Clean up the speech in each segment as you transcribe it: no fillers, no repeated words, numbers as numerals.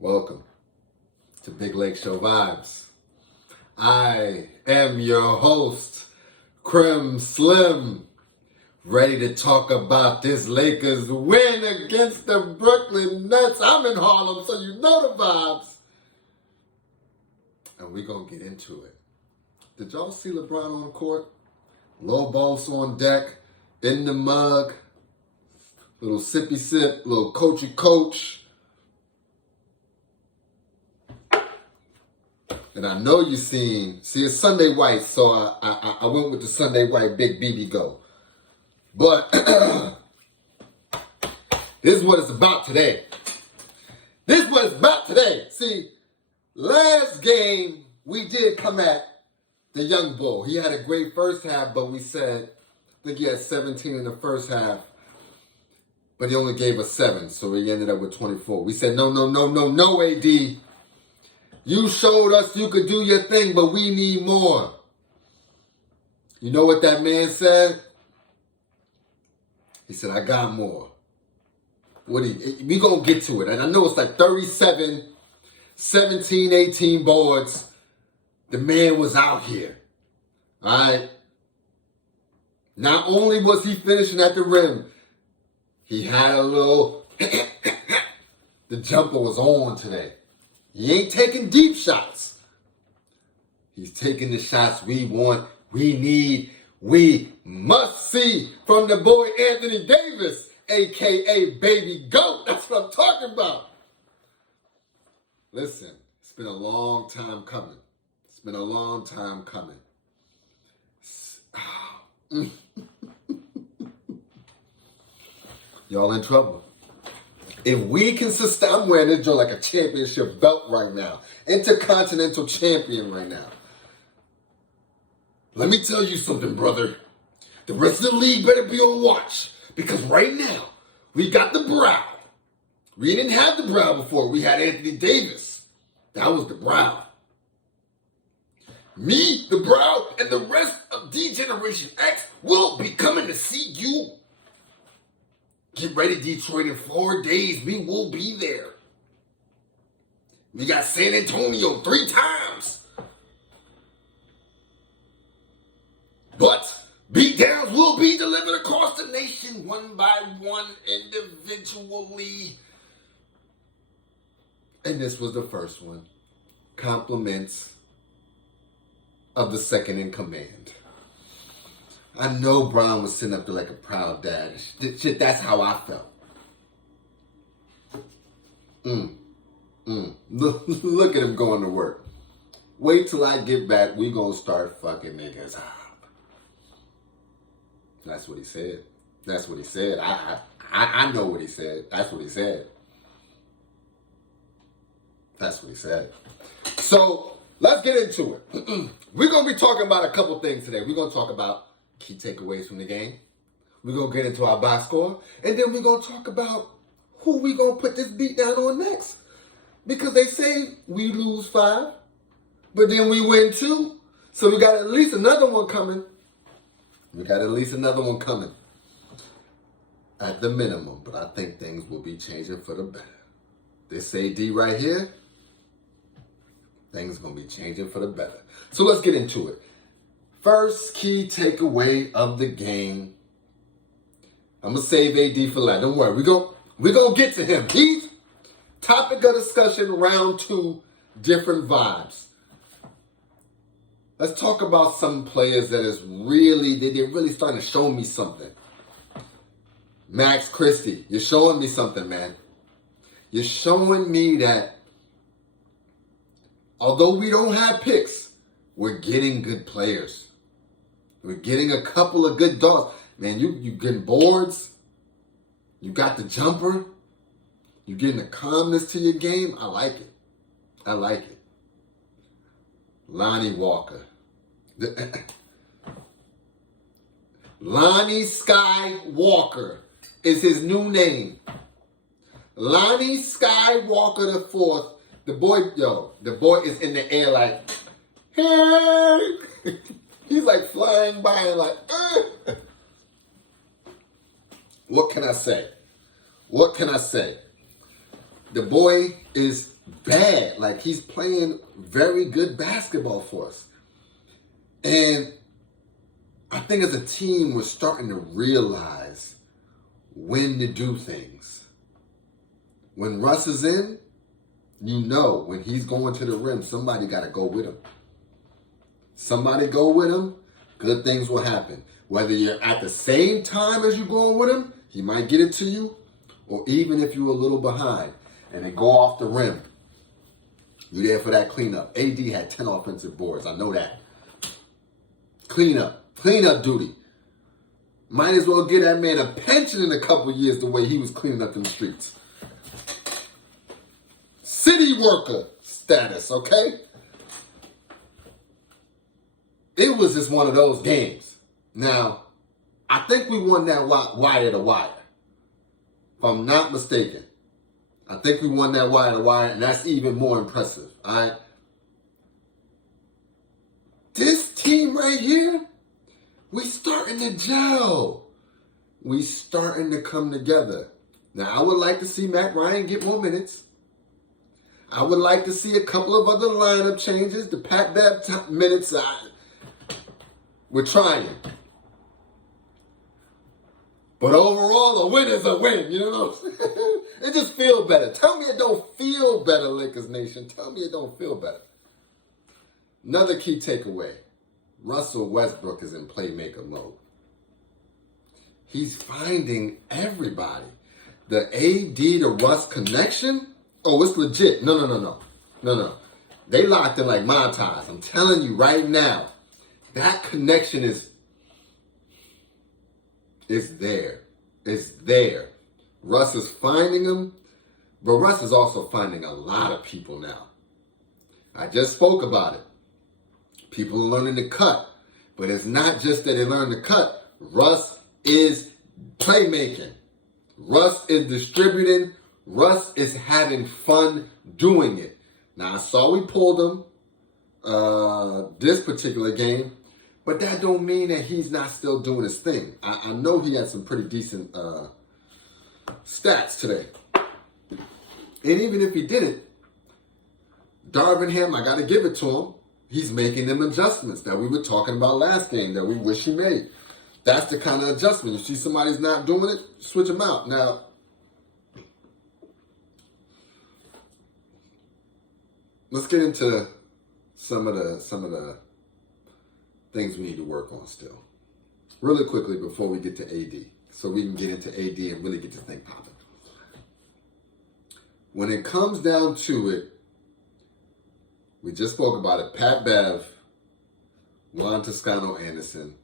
Welcome to Big LakeShow Vibes. I am your host, Krim Slim, ready to talk about this Lakers win against the Brooklyn Nets. I'm in Harlem, so you know the vibes. And we're going to get into it. Did y'all see LeBron on court? Low boss on deck, in the mug, little sippy sip, little coachy coach. And I know you've seen, it's Sunday white, so I went with the Sunday white Big BB Go. But this is what it's about today. See, last game we did come at the young bull. He had a great first half, but we said, I think he had 17 in the first half, but he only gave us 7, so he ended up with 24. We said, no, AD. You showed us you could do your thing, but we need more. You know what that man said? He said, I got more. We going to get to it. And I know it's like 37, 17, 18 boards. The man was out here. All right? Not only was he finishing at the rim, he had a little... The jumper was on today. He ain't taking deep shots. He's taking the shots we want, we need, we must see from the boy Anthony Davis, a.k.a. Baby Goat. That's what I'm talking about. Listen, it's been a long time coming. Y'all in trouble. If we can sustain, I'm wearing this joint like a championship belt right now. Intercontinental champion right now. Let me tell you something, brother. The rest of the league better be on watch. Because right now, we got the brow. We didn't have the brow before. We had Anthony Davis. That was the brow. Me, the brow, and the rest of D-Generation X will be coming to see you. Get ready, Detroit, in 4 days. We will be there. We got San Antonio 3 times. But beatdowns will be delivered across the nation one by one, individually. And this was the first one. Compliments of the second in command. I know Brown was sitting up there like a proud dad. Shit, that's how I felt. Look at him going to work. Wait till I get back. We gonna start fucking niggas up. That's what he said. I know what he said. That's what he said. So let's get into it. We're gonna be talking about a couple things today. We're gonna talk about key takeaways from the game. We're going to get into our box score. And then we're going to talk about who we going to put this beat down on next. Because they say we lose 5, but then we win 2. So we got at least another one coming. At the minimum. But I think things will be changing for the better. This AD right here, things are going to be changing for the better. So let's get into it. First key takeaway of the game. I'm going to save AD for last. Don't worry. We're going to get to him. He's topic of discussion, round 2, different vibes. Let's talk about some players that is really, they're really starting to show me something. Max Christie, you're showing me something, man. You're showing me that although we don't have picks, we're getting good players. We're getting a couple of good dogs. Man, you getting boards. You got the jumper. You getting the calmness to your game. I like it. Lonnie Walker. Lonnie Sky Walker is his new name. Lonnie Sky Walker the 4th. The boy is in the air like, hey. He's like flying by and like, What can I say? The boy is bad. Like, he's playing very good basketball for us. And I think as a team, we're starting to realize when to do things. When Russ is in, you know when he's going to the rim, somebody got to go with him. Somebody go with him, good things will happen. Whether you're at the same time as you're going with him, he might get it to you, or even if you're a little behind and they go off the rim, you're there for that cleanup. AD had 10 offensive boards. I know that. Cleanup duty. Might as well get that man a pension in a couple years the way he was cleaning up them streets. City worker status, okay? It was just one of those games. Now, I think we won that wire to wire. If I'm not mistaken. I think we won that wire to wire, and that's even more impressive, all right? This team right here, we starting to gel. We starting to come together. Now, I would like to see Matt Ryan get more minutes. I would like to see a couple of other lineup changes. The Pat Bev minutes, we're trying. But overall, a win is a win, you know? It just feels better. Tell me it don't feel better, Lakers Nation. Tell me it don't feel better. Another key takeaway. Russell Westbrook is in playmaker mode. He's finding everybody. The AD to Russ connection, oh, it's legit. No. They locked in like montage. I'm telling you right now, that connection is there. It's there. Russ is finding them, but Russ is also finding a lot of people now. I just spoke about it. People are learning to cut, but it's not just that they learn to cut. Russ is playmaking. Russ is distributing. Russ is having fun doing it. Now, I saw we pulled him this particular game, but that don't mean that he's not still doing his thing. I know he had some pretty decent stats today. And even if he didn't, Darvingham, I got to give it to him. He's making them adjustments that we were talking about last game that we wish he made. That's the kind of adjustment. You see somebody's not doing it, switch them out. Now, let's get into some of the things we need to work on still. Really quickly before we get to AD, so we can get into AD and really get this thing popping. When it comes down to it, we just spoke about it. Pat Bev, Juan Toscano-Anderson.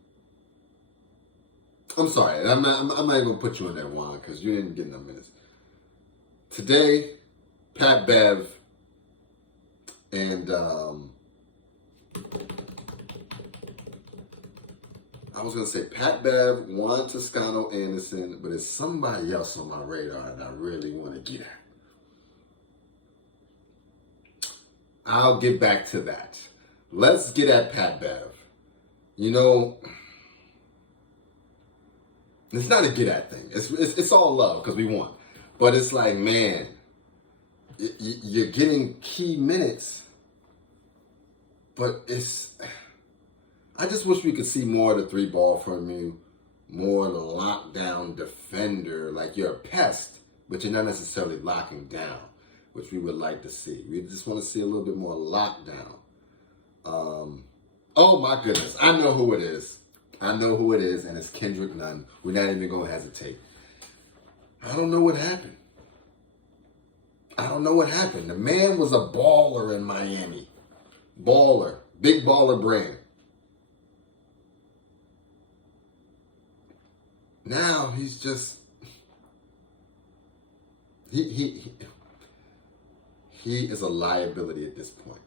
I'm sorry, I'm not even going to put you in there, Juan, because you didn't get enough minutes. Today, Pat Bev and I was going to say Pat Bev, Juan Toscano-Anderson, but it's somebody else on my radar that I really want to get at. I'll get back to that. Let's get at Pat Bev. You know, it's not a get at thing. It's all love because we won. But it's like, man, you're getting key minutes. But I just wish we could see more of the three ball from you, more of the lockdown defender. Like you're a pest, but you're not necessarily locking down, which we would like to see. We just want to see a little bit more lockdown. Oh my goodness, I know who it is. And it's Kendrick Nunn. We're not even going to hesitate. I don't know what happened. The man was a baller in Miami. Baller. Big baller brand. Now he's just... He is a liability at this point.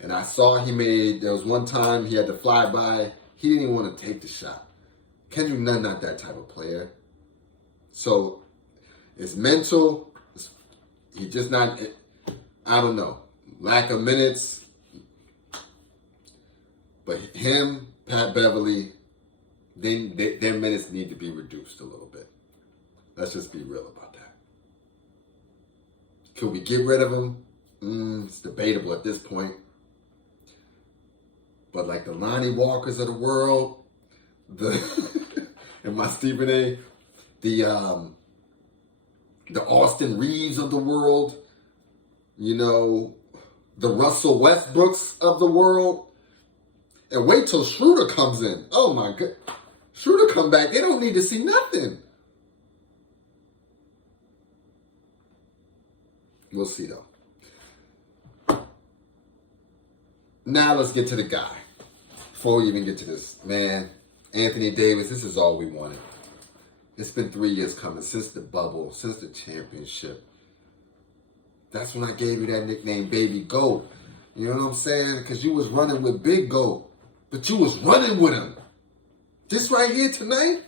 And I saw there was one time he had to fly by. He didn't even want to take the shot. Kendrick Nunn, not that type of player. So it's mental. He just not, I don't know, lack of minutes. But him, Pat Beverly, their minutes need to be reduced a little bit. Let's just be real about that. Could we get rid of him? It's debatable at this point. But like the Lonnie Walkers of the world, and my Stephen A, the Austin Reeves of the world, the Russell Westbrooks of the world, and wait till Schroeder comes in. Oh my God, Schroeder come back. They don't need to see nothing. We'll see though. Now let's get to the guy. Before we even get to this, man, Anthony Davis, this is all we wanted. It's been 3 years coming, since the bubble, since the championship. That's when I gave you that nickname, Baby Goat. You know what I'm saying? Because you was running with Big Goat, but you was running with him. This right here tonight,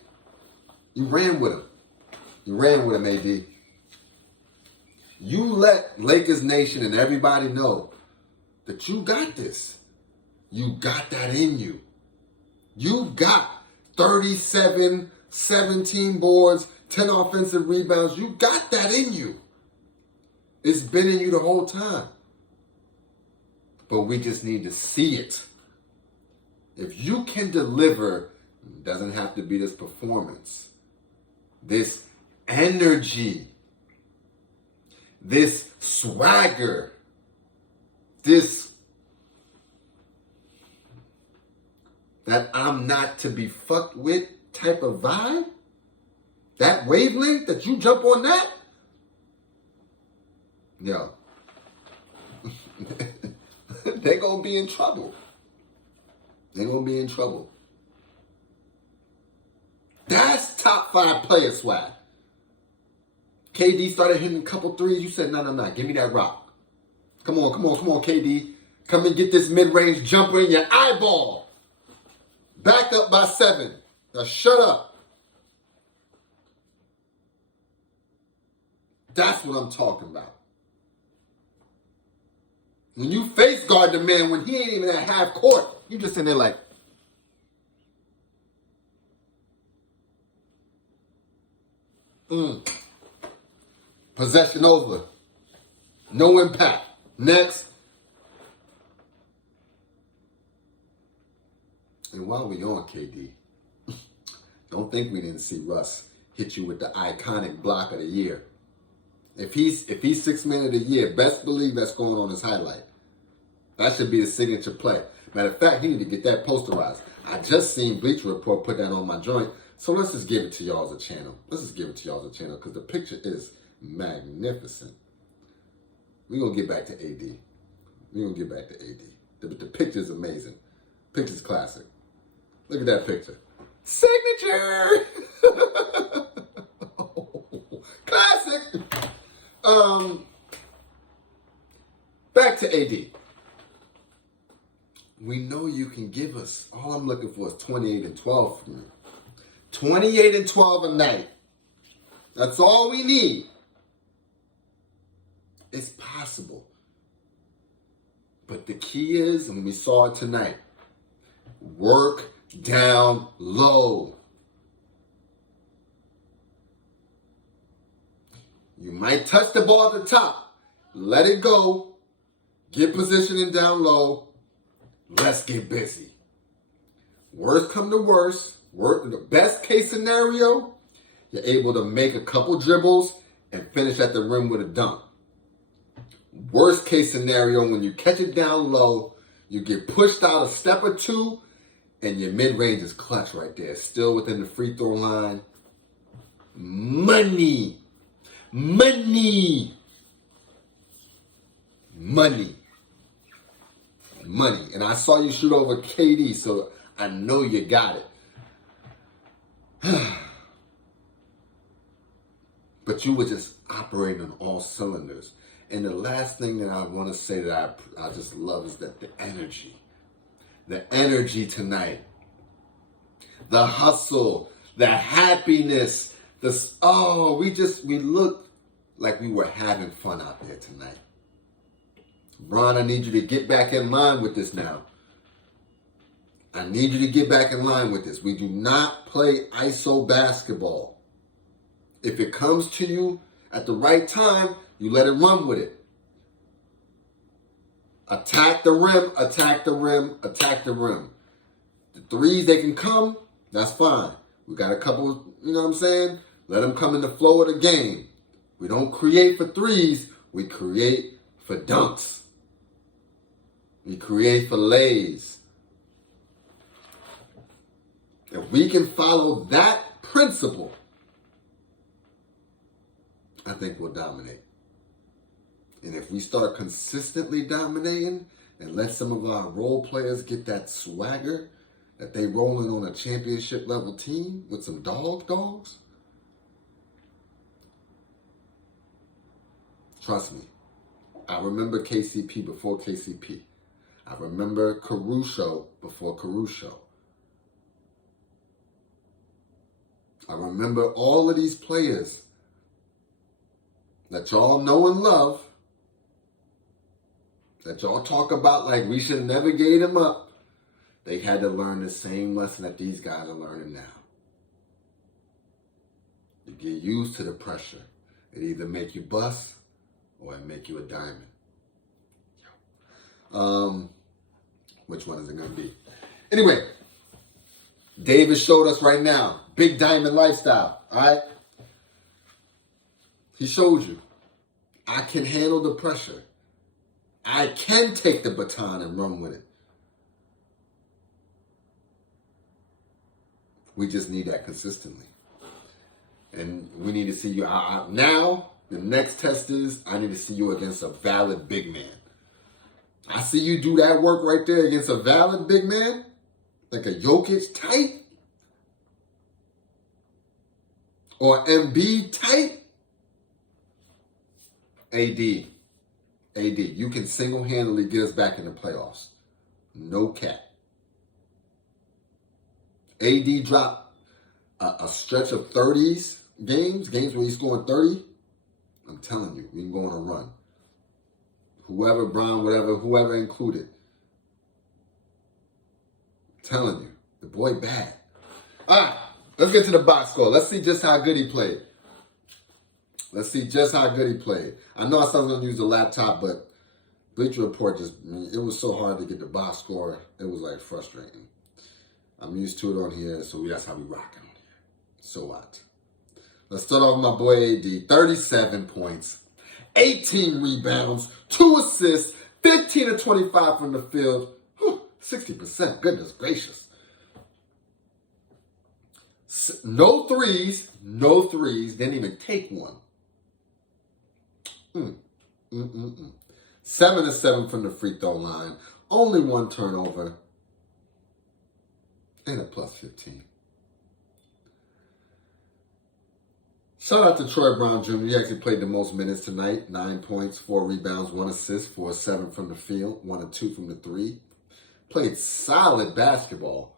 you ran with him. You ran with him, AD. You let Lakers Nation and everybody know that you got this. You got that in you. You got 37, 17 boards, 10 offensive rebounds. You got that in you. It's been in you the whole time. But we just need to see it. If you can deliver, it doesn't have to be this performance, this energy, this swagger, this that I'm not to be fucked with type of vibe, that wavelength that you jump on that, yo, they're going to be in trouble. They're going to be in trouble. That's top 5 player swag. KD started hitting a couple threes. You said, no, give me that rock. Come on, KD. Come and get this mid-range jumper in your eyeball. Back up by 7. Now shut up. That's what I'm talking about. When you face guard the man when he ain't even at half court, you just in there like, possession over. No impact. Next. And while we on KD, don't think we didn't see Russ hit you with the iconic block of the year. If he's 6th man of the year, best believe that's going on his highlight. That should be the signature play. Matter of fact, he need to get that posterized. I just seen Bleacher Report put that on my joint, so let's just give it to y'all as a channel. Let's just give it to y'all as a channel because the picture is magnificent. We're going to get back to AD. The picture is amazing. Picture's classic. Look at that picture. Signature! Classic! Back to AD. We know you can give us, all I'm looking for is 28 and 12 from you. 28 and 12 a night. That's all we need. It's possible. But the key is, and we saw it tonight, work down low. You might touch the ball at the top. Let it go. Get positioning down low. Let's get busy. Worst come to worst. The best case scenario, you're able to make a couple dribbles and finish at the rim with a dunk. Worst case scenario, when you catch it down low, you get pushed out a step or two, and your mid-range is clutch right there. Still within the free throw line. Money. And I saw you shoot over KD, so I know you got it. But you were just operating on all cylinders. And the last thing that I want to say that I just love is that the energy tonight, the hustle, the happiness, we looked like we were having fun out there tonight. Ron, I need you to get back in line with this now. I need you to get back in line with this. We do not play ISO basketball. If it comes to you at the right time, You let it run with it. Attack the rim, attack the rim, attack the rim. The threes, they can come, that's fine. We got a couple, you know what I'm saying? Let them come in the flow of the game. We don't create for threes, we create for dunks. We create for lays. If we can follow that principle, I think we'll dominate. And if we start consistently dominating and let some of our role players get that swagger that they rolling on a championship level team with some dogs, trust me, I remember KCP before KCP. I remember Caruso before Caruso. I remember all of these players that y'all know and love, that y'all talk about like we should never gave them up. They had to learn the same lesson that these guys are learning now. You get used to the pressure. It either make you bust or it make you a diamond. Which one is it going to be? Anyway, David showed us right now, big diamond lifestyle, all right? He showed you, I can handle the pressure. I can take the baton and run with it. We just need that consistently. And we need to see you out. Now, the next test is, I need to see you against a valid big man. I see you do that work right there against a valid big man, like a Jokic type, or Embiid type. AD, you can single-handedly get us back in the playoffs. No cap. AD dropped a stretch of 30s games where he's scoring 30. I'm telling you, we can go on a run. Whoever, Brown, whatever, whoever included. I'm telling you, the boy bad. All right, let's get to the box score. Let's see just how good he played. I know I said I was going to use the laptop, but Bleacher Report it was so hard to get the box score. It was like frustrating. I'm used to it on here, so that's how we rocking on here. So what? Let's start off with my boy AD. 37 points, 18 rebounds, 2 assists, 15 of 25 from the field. 60%, goodness gracious. No threes, didn't even take one. 7 of 7 from the free throw line, only 1 turnover, and a plus 15. Shout out to Troy Brown Jr. He actually played the most minutes tonight. 9 points, 4 rebounds, 1 assist, 4 of 7 from the field, 1 of 2 from the 3. Played solid basketball,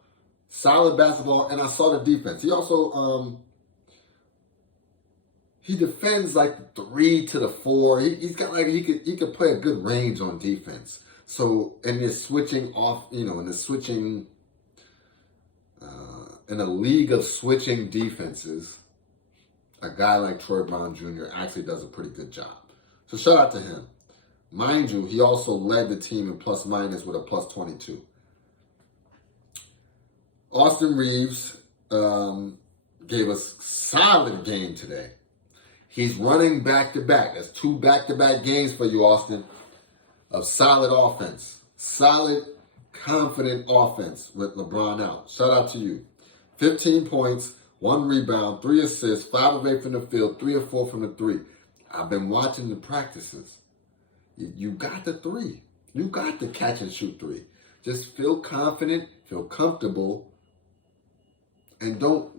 and I saw the defense. He also he defends like the 3 to the 4. He's got like he could play a good range on defense. So in this switching off, in a league of switching defenses, a guy like Troy Brown Jr. actually does a pretty good job. So shout out to him. Mind you, he also led the team in plus minus with a plus 22. Austin Reeves gave us solid game today. He's running back-to-back. That's 2 back-to-back games for you, Austin, of solid offense. Solid, confident offense with LeBron out. Shout out to you. 15 points, 1 rebound, 3 assists, 5 of 8 from the field, 3 of 4 from the 3. I've been watching the practices. You got the 3. You got the catch and shoot 3. Just feel confident, feel comfortable, and don't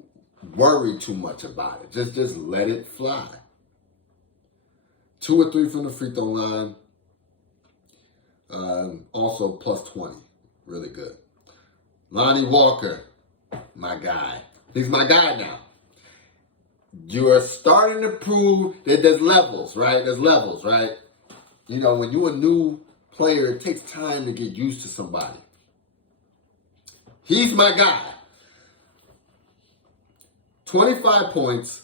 worry too much about it. Just let it fly. 2 or 3 from the free throw line. Also plus 20. Really good. Lonnie Walker, my guy. He's my guy now. You are starting to prove that there's levels, right? You know, when you're a new player, it takes time to get used to somebody. He's my guy. 25 points,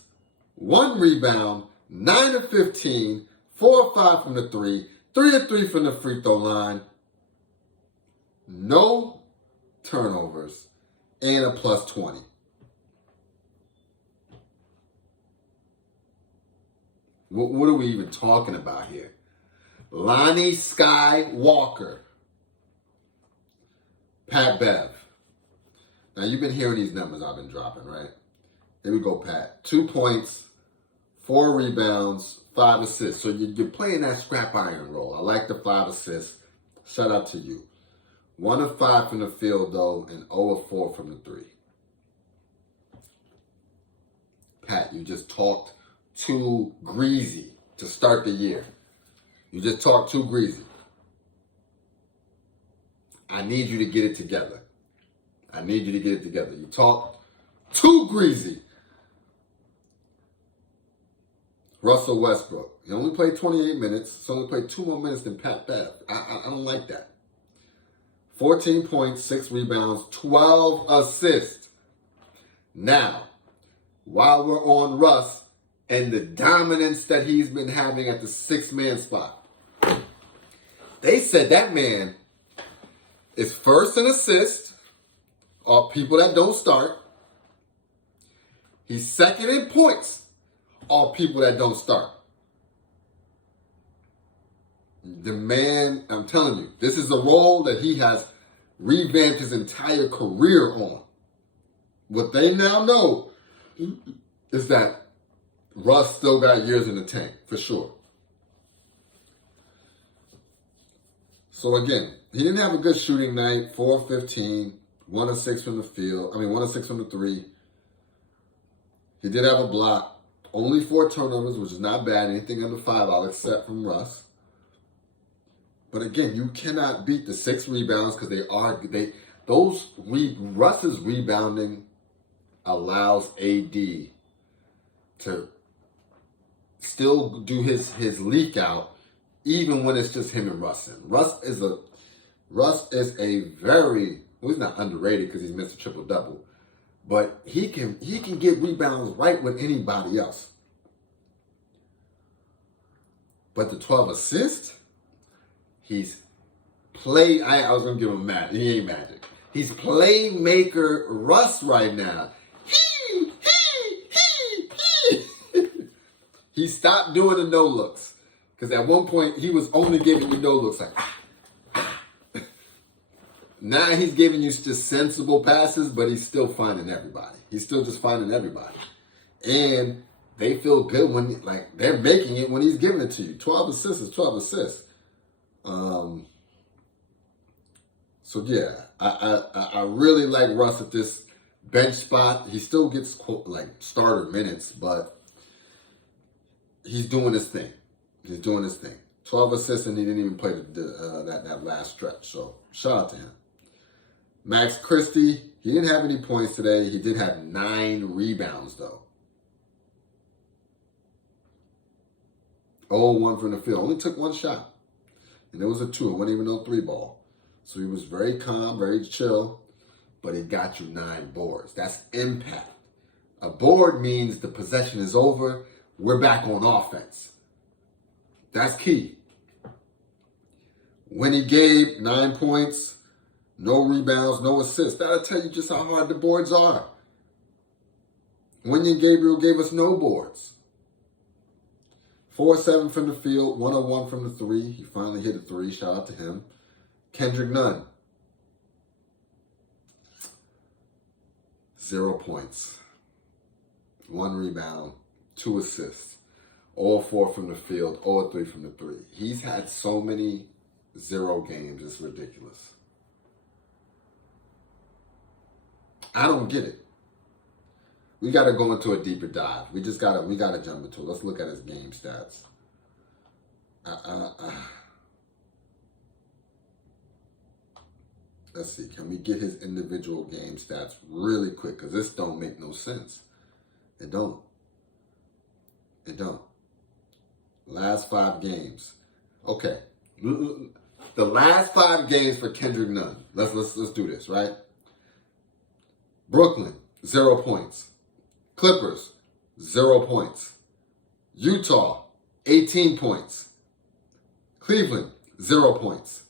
1 rebound, 9 of 15, 4 or 5 from the 3, 3 or 3 from the free throw line, no turnovers, and a plus 20. What are we even talking about here? Lonnie Skywalker, Pat Bev. Now, you've been hearing these numbers I've been dropping, right? Here we go, Pat. 2 points, 4 rebounds, 5 assists. So you're playing that scrap iron role. I like the 5 assists. Shout out to you. 1 of 5 from the field, though, and 0 of 4 from the 3. Pat, you just talked too greasy to start the year. You just talked too greasy. I need you to get it together. I need you to get it together. You talk too greasy. Russell Westbrook. He only played 28 minutes. So only played 2 more minutes than Pat Bev. I don't like that. 14 points, 6 rebounds, 12 assists. Now, while we're on Russ and the dominance that he's been having at the 6-man spot, they said that man is first in assists, or people that don't start. He's second in points, all people that don't start. The man, I'm telling you, this is a role that he has revamped his entire career on. What they now know is that Russ still got years in the tank, for sure. So again, he didn't have a good shooting night. 4 of 15, 1 of 6 from the field. 1 of 6 from the 3. He did have a block. Only 4 turnovers, which is not bad. Anything under 5, I'll accept from Russ. But again, you cannot beat the 6 rebounds because Russ's rebounding allows AD to still do his leak out, even when it's just him and Russ in. Russ is a very, well, he's not underrated because he's missed a triple-double, but he can get rebounds right with anybody else. But the 12 assists, I was going to give him Magic. He ain't Magic. He's playmaker Russ right now. He stopped doing the no-looks. Because at one point, he was only giving you no-looks. Like, now he's giving you just sensible passes, but he's still finding everybody. He's still just finding everybody. And they feel good when, they're making it when he's giving it to you. 12 assists is 12 assists. So yeah, I really like Russ at this bench spot. He still gets starter minutes, but he's doing his thing. 12 assists, and he didn't even play that last stretch. So shout out to him. Max Christie, he didn't have any points today. He did have 9 rebounds though. 0-1 from the field. Only took 1 shot. And it was a 2. It wasn't even no 3 ball. So he was very calm, very chill, but he got you 9 boards. That's impact. A board means the possession is over. We're back on offense. That's key. Winnie Gabe, 9 points, no rebounds, no assists. That'll tell you just how hard the boards are. Winnie Gabriel gave us no boards. 4-7 from the field, 101 from the 3. He finally hit a 3. Shout out to him. Kendrick Nunn, 0 points, 1 rebound, 2 assists, all 4 from the field, all 3 from the 3. He's had so many 0 games, it's ridiculous. I don't get it. We got to go into a deeper dive. We got to jump into it. Let's look at his game stats. Let's see, can we get his individual game stats really quick? Because this don't make no sense. It don't. Last 5 games. Okay. The last 5 games for Kendrick Nunn. Let's do this, right? Brooklyn, 0 points. Clippers, 0 points. Utah, 18 points. Cleveland, 0 points.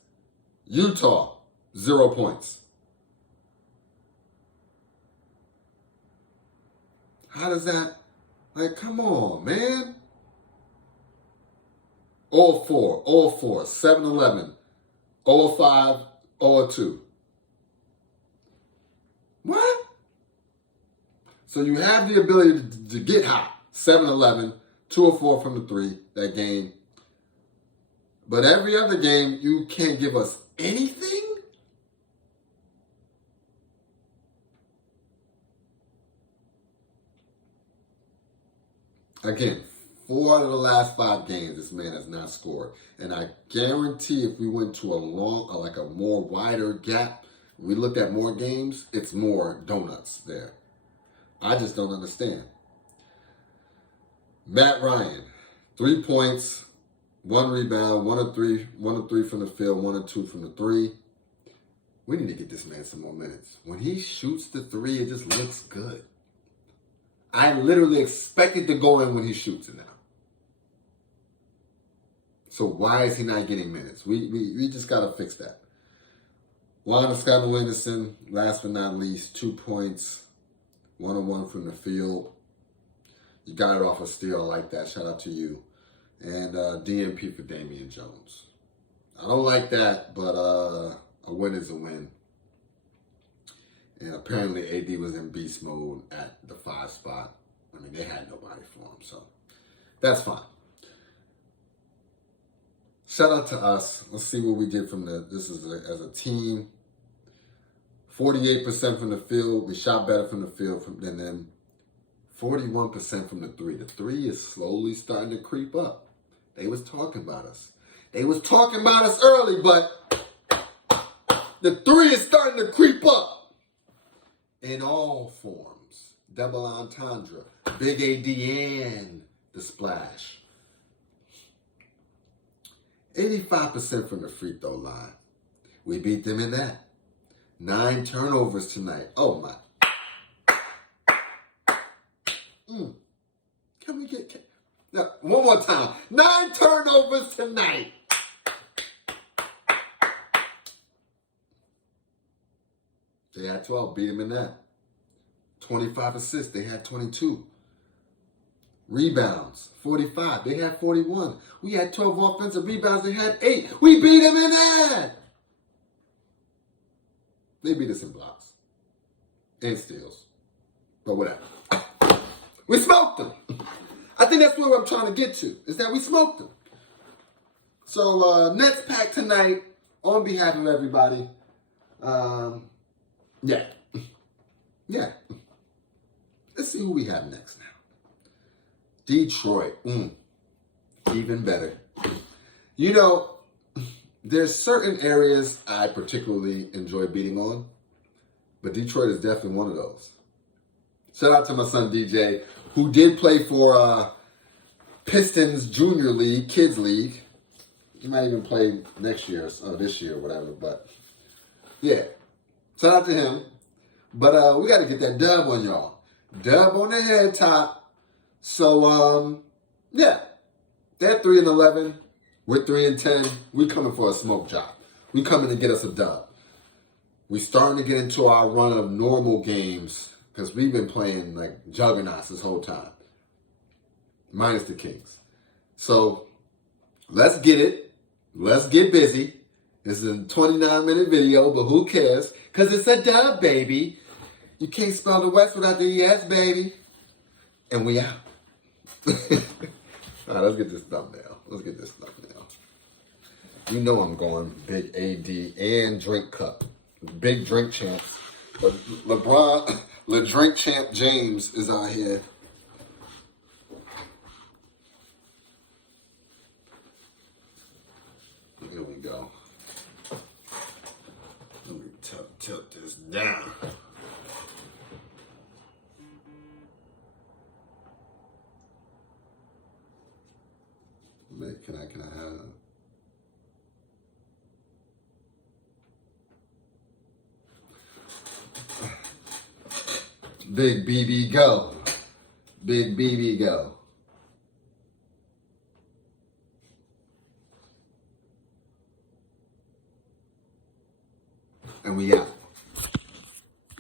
Utah, 0 points. How does that, like, come on, man. 0-4, 0-4, 7-11, 0-5, 0-2. What? So you have the ability to get hot. 7-11, 2-4 from the 3, that game. But every other game, you can't give us anything? Again, 4 out of the last 5 games, this man has not scored. And I guarantee if we went to a more wider gap, we looked at more games, it's more donuts there. I just don't understand. Matt Ryan, 3 points, 1 rebound, 1 of 3 from the field, 1 of 2 from the 3. We need to get this man some more minutes. When he shoots the 3, it just looks good. I literally expect it to go in when he shoots it now. So why is he not getting minutes? We just got to fix that. Juan Escalante, last but not least, 2 points, 1 of 1 from the field. You got it off a steal. I like that. Shout out to you. And DMP for Damian Jones. I don't like that, but a win is a win. And apparently AD was in beast mode at the 5 spot. I mean, they had nobody for him, so that's fine. Shout out to us. Let's see what we did from as a team. 48% from the field. We shot better from the field, and then 41% from the 3. The 3 is slowly starting to creep up. They was talking about us. They was talking about us early, but the 3 is starting to creep up in all forms. Double entendre, big AD and the splash. 85% from the free throw line. We beat them in that. 9 turnovers tonight. Oh my. Can we get... Now, one more time. 9 turnovers tonight. They had 12. Beat them in that. 25 assists. They had 22. Rebounds, 45. They had 41. We had 12 offensive rebounds. They had 8. We beat them in that. They beat us in blocks and steals. But whatever. We smoked them. I think that's what I'm trying to get to, is that we smoked them. So, Nets pack tonight on behalf of everybody. Yeah. Let's see who we have next now. Detroit. Even better. You know, there's certain areas I particularly enjoy beating on, but Detroit is definitely one of those. Shout out to my son DJ, who did play for Pistons Junior League, Kids League. He might even play next year or this year or whatever, but yeah. Shout out to him. But we got to get that dub on y'all. Dub on the head top. So, yeah. They're 3-11. We're 3-10. We coming for a smoke job. We coming to get us a dub. We starting to get into our run of normal games because we've been playing like juggernauts this whole time. Minus the Kings. So, let's get it. Let's get busy. This is a 29-minute video, but who cares? Because it's a dub, baby. You can't spell the West without the ES, baby. And we out. All right, let's get this thumbnail. You know I'm going big AD and drink cup. Big drink champs. But LeBron, the drink champ James is out here. Here we go. Let me tilt this down. Can I have... Big BB go. Big BB go. and we out.